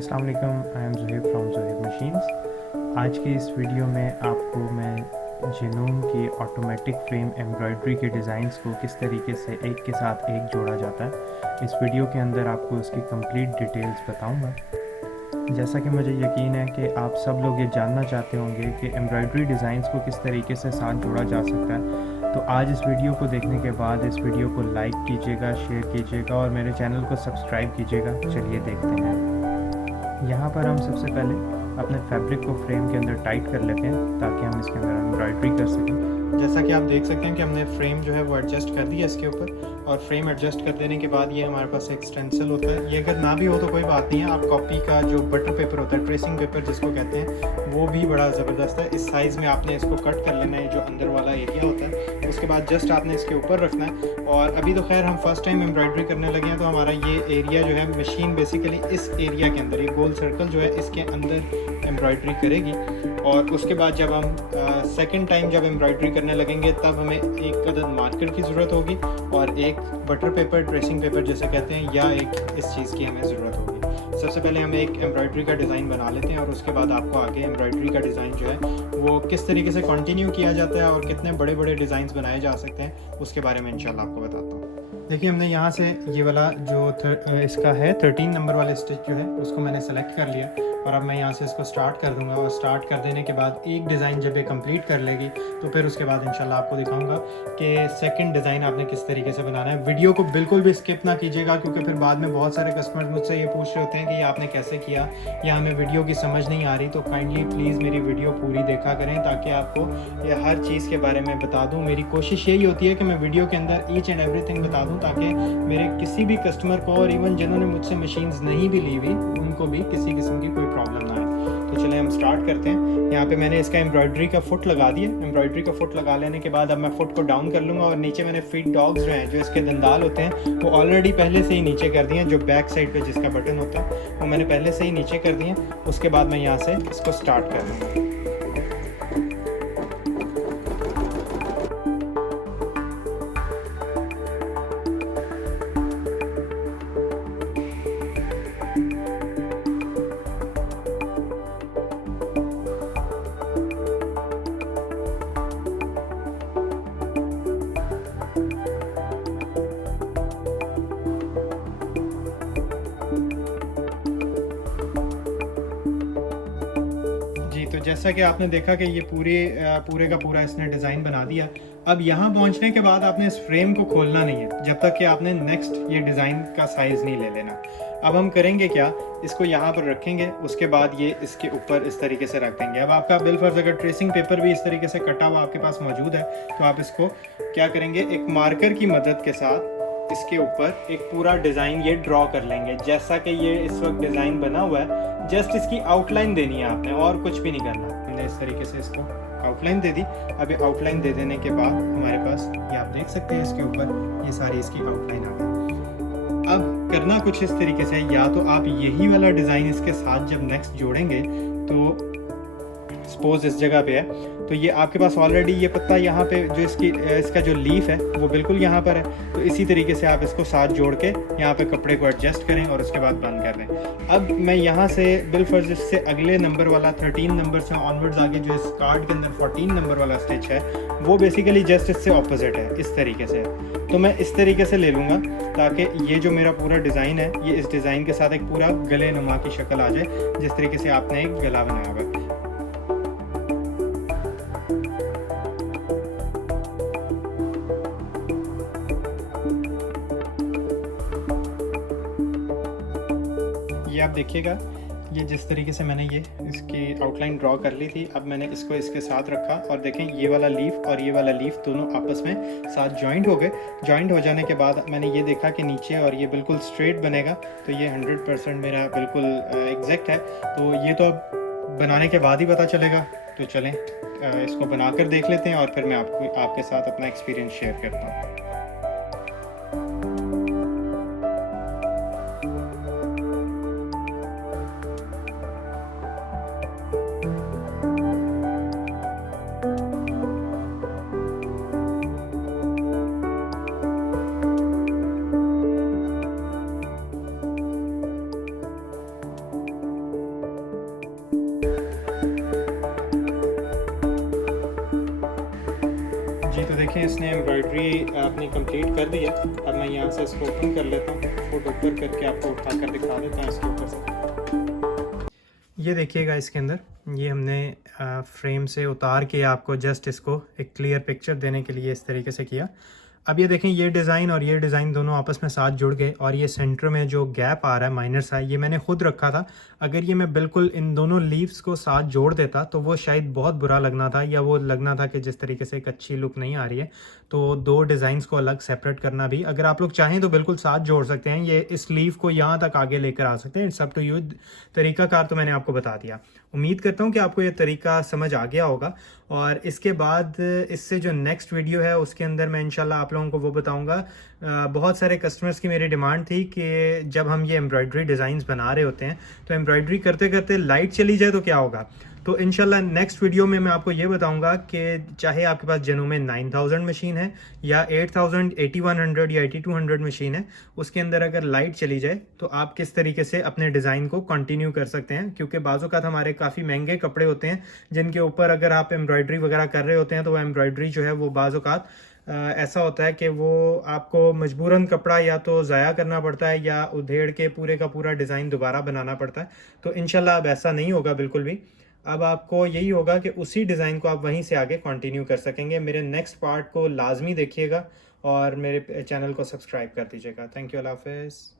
अस्सलाम वालेकुम, I am Zuhaib from Zuhaib machines. आज की इस वीडियो में आपको मैं जिनून की ऑटोमेटिक फ्रेम एम्ब्रॉयडरी के डिज़ाइंस को किस तरीके से एक के साथ एक जोड़ा जाता है, इस वीडियो के अंदर आपको उसकी कंप्लीट डिटेल्स बताऊंगा। जैसा कि मुझे यकीन है कि आप सब लोग ये जानना चाहते होंगे कि एम्ब्रॉयडरी डिज़ाइंस को किस तरीके से साथ जोड़ा जा सकता है, तो आज इस वीडियो को देखने के बाद इस वीडियो को लाइक कीजिएगा, शेयर कीजिएगा और मेरे चैनल को सब्सक्राइब कीजिएगा। चलिए देखते हैं। यहाँ पर हम सबसे पहले अपने फैब्रिक को फ्रेम के अंदर टाइट कर लेते हैं ताकि हम इसके अंदर एम्ब्रॉयडरी कर सकें। जैसा कि आप देख सकते हैं कि हमने फ्रेम जो है वो एडजस्ट कर दिया इसके ऊपर, और फ्रेम एडजस्ट कर देने के बाद ये हमारे पास एक स्टेंसिल होता है। ये अगर ना भी हो तो कोई बात नहीं है, आप कॉपी का जो बटर पेपर होता है, ट्रेसिंग पेपर जिसको कहते हैं, वो भी बड़ा ज़बरदस्त है। इस साइज़ में आपने इसको कट कर लेना है, जो अंदर वाला एरिया होता है। उसके बाद जस्ट आपने इसके ऊपर रखना है। और अभी तो खैर हम फर्स्ट टाइम एम्ब्रॉयडरी करने लगे हैं, तो हमारा ये एरिया जो है मशीन बेसिकली इस एरिया के अंदर, ये गोल सर्कल जो है इसके अंदर एम्ब्रॉयडरी करेगी। और उसके बाद जब हम सेकंड टाइम जब एम्ब्रॉयडरी करने लगेंगे तब हमें एक अदद मार्कर की ज़रूरत होगी और एक बटर पेपर, ट्रेसिंग पेपर जैसे कहते हैं, या एक इस चीज़ की हमें ज़रूरत होगी। सबसे पहले हम एक एम्ब्रॉयडरी का डिज़ाइन बना लेते हैं और उसके बाद आपको आगे एम्ब्रॉयडरी का डिज़ाइन जो है वो किस तरीके से कंटिन्यू किया जाता है और कितने बड़े बड़े डिज़ाइंस बनाए जा सकते हैं उसके बारे में इंशाल्लाह आपको बताता हूँ। देखिए, हमने यहाँ से ये वाला जो इसका है 13 नंबर वाले स्टिच जो है उसको मैंने सेलेक्ट कर लिया, और अब मैं यहाँ से इसको स्टार्ट कर दूँगा। और स्टार्ट कर देने के बाद एक डिज़ाइन जब ये कंप्लीट कर लेगी तो फिर उसके बाद इंशाल्लाह आपको दिखाऊंगा कि सेकंड डिज़ाइन आपने किस तरीके से बनाना है। वीडियो को बिल्कुल भी स्किप ना कीजिएगा, क्योंकि फिर बाद में बहुत सारे कस्टमर्स मुझसे ये पूछ रहे होते हैं कि ये आपने कैसे किया या हमें वीडियो की समझ नहीं आ रही। तो काइंडली प्लीज़ मेरी वीडियो पूरी देखा करें ताकि आपको ये हर चीज़ के बारे में बता दूँ। मेरी कोशिश यही होती है कि मैं वीडियो के अंदर ईच एंड एवरीथिंग बता दूँ ताकि मेरे किसी भी कस्टमर को, और इवन जिन्होंने मुझसे मशीन्स नहीं भी ली हुई, उनको भी किसी किस्म की कोई प्रॉब्लम ना आए। तो चलिए हम स्टार्ट करते हैं। यहाँ पे मैंने इसका एम्ब्रॉयडरी का फुट लगा दिया। एम्ब्रॉयडरी का फुट लगा लेने के बाद अब मैं फुट को डाउन कर लूँगा, और नीचे मैंने फीट डॉग्स जो हैं, जो इसके दंदाल होते हैं, वो ऑलरेडी पहले से ही नीचे कर दिए हैं। जो बैक साइड पे जिसका बटन होता है वो मैंने पहले से ही नीचे कर दिए। उसके बाद मैं यहाँ से इसको स्टार्ट कर लूँगा। तो जैसा कि आपने देखा कि ये पूरे का पूरा इसने डिज़ाइन बना दिया। अब यहाँ पहुँचने के बाद आपने इस फ्रेम को खोलना नहीं है जब तक कि आपने नेक्स्ट ये डिज़ाइन का साइज़ नहीं ले लेना। अब हम करेंगे क्या, इसको यहाँ पर रखेंगे, उसके बाद ये इसके ऊपर इस तरीके से रख देंगे। अब आपका बिलफर्ज अगर ट्रेसिंग पेपर भी इस तरीके से कटा हुआ आपके पास मौजूद है तो आप इसको क्या करेंगे, एक मार्कर की मदद के साथ इसके ऊपर एक पूरा डिज़ाइन ये ड्रॉ कर लेंगे। जैसा कि ये इस वक्त डिज़ाइन बना हुआ है, जस्ट इसकी आउटलाइन देनी है आपने, और कुछ भी नहीं करना। हमने इस तरीके से इसको आउटलाइन दे दी। अब ये आउटलाइन दे देने के बाद हमारे पास ये आप देख सकते हैं इसके ऊपर ये सारी इसकी आउटलाइन आ गई। अब करना कुछ इस तरीके से, या तो आप यही वाला डिज़ाइन इसके साथ जब नेक्स्ट जोड़ेंगे, तो सपोज इस जगह पे है तो ये आपके पास ऑलरेडी ये पत्ता यहाँ पे जो इसका जो लीफ है वो बिल्कुल यहाँ पर है, तो इसी तरीके से आप इसको साथ जोड़ के यहाँ पे कपड़े को एडजस्ट करें और उसके बाद बंद कर दें। अब मैं यहाँ से बिलफर्ज से अगले नंबर वाला 13 नंबर से ऑनवर्ड्स आगे जो इस कार्ड के अंदर 14 नंबर वाला स्टिच है वो बेसिकली जस्ट इससे ऑपोजिट है, इस तरीके से। तो मैं इस तरीके से ले लूँगा ताकि ये जो मेरा पूरा डिज़ाइन है ये इस डिज़ाइन के साथ एक पूरा गले नुमा की शक्ल आ जाए, जिस तरीके से आपने एक गला बनाया हुआ है। ये आप देखिएगा, ये जिस तरीके से मैंने ये इसकी आउटलाइन ड्रॉ कर ली थी, अब मैंने इसको इसके साथ रखा और देखें ये वाला लीफ और ये वाला लीफ दोनों आपस में साथ जॉइंट हो गए। जॉइंट हो जाने के बाद मैंने ये देखा कि नीचे और ये बिल्कुल स्ट्रेट बनेगा, तो ये 100% मेरा बिल्कुल एग्जैक्ट है। तो ये तो अब बनाने के बाद ही पता चलेगा। तो चलें इसको बना कर देख लेते हैं और फिर मैं आपके साथ अपना एक्सपीरियंस शेयर करता हूँ। देखें इसने एम्ब्रॉयडरी अपनी कंप्लीट कर दी है। अब मैं यहाँ से इसको ओपन कर लेता हूँ, फोटो ऊपर करके आपको उठा कर दिखा देता हूँ इसके ऊपर से। ये देखिएगा इसके अंदर ये हमने फ्रेम से उतार के आपको जस्ट इसको एक क्लियर पिक्चर देने के लिए इस तरीके से किया। अब ये देखें ये डिज़ाइन और ये डिज़ाइन दोनों आपस में साथ जुड़ गए और ये सेंटर में जो गैप आ रहा है माइनर सा, ये मैंने खुद रखा था। अगर ये मैं बिल्कुल इन दोनों लीव्स को साथ जोड़ देता तो वो शायद बहुत बुरा लगना था, या वो लगना था कि जिस तरीके से एक अच्छी लुक नहीं आ रही है। तो दो डिज़ाइंस को अलग सेपरेट करना भी, अगर आप लोग चाहें तो बिल्कुल साथ जोड़ सकते हैं। ये इस लीव को यहाँ तक आगे लेकर आ सकते हैं। It's up to you. तरीकाकार तो मैंने आपको बता दिया। उम्मीद करता हूँ कि आपको ये तरीका समझ आ गया होगा। और इसके बाद इससे जो नेक्स्ट वीडियो है उसके अंदर मैं इंशाल्लाह आप लोगों को वो बताऊंगा। बहुत सारे कस्टमर्स की मेरी डिमांड थी कि जब हम ये एम्ब्रॉयडरी डिज़ाइंस बना रहे होते हैं तो एम्ब्रॉयडरी करते करते लाइट चली जाए तो क्या होगा। तो इंशाल्लाह नेक्स्ट वीडियो में मैं आपको ये बताऊंगा कि चाहे आपके पास जेनोमे 9000 मशीन है या 8000, 8100 या 8200 मशीन है, उसके अंदर अगर लाइट चली जाए तो आप किस तरीके से अपने डिज़ाइन को कंटिन्यू कर सकते हैं। क्योंकि बाज़ औक़ात हमारे काफ़ी महंगे कपड़े होते हैं जिनके ऊपर अगर आप एम्ब्रॉयडरी वगैरह कर रहे होते हैं तो वो एम्ब्रॉयडरी जो है वो बाज़ औक़ात ऐसा होता है कि वो आपको मजबूरन कपड़ा या तो ज़ाया करना पड़ता है या उधेड़ के पूरे का पूरा डिज़ाइन दोबारा बनाना पड़ता है। तो इंशाल्लाह अब ऐसा नहीं होगा बिल्कुल भी। अब आपको यही होगा कि उसी डिज़ाइन को आप वहीं से आगे कंटिन्यू कर सकेंगे। मेरे नेक्स्ट पार्ट को लाजमी देखिएगा और मेरे चैनल को सब्सक्राइब कर दीजिएगा। थैंक यू, अल्लाह हाफ़िज़।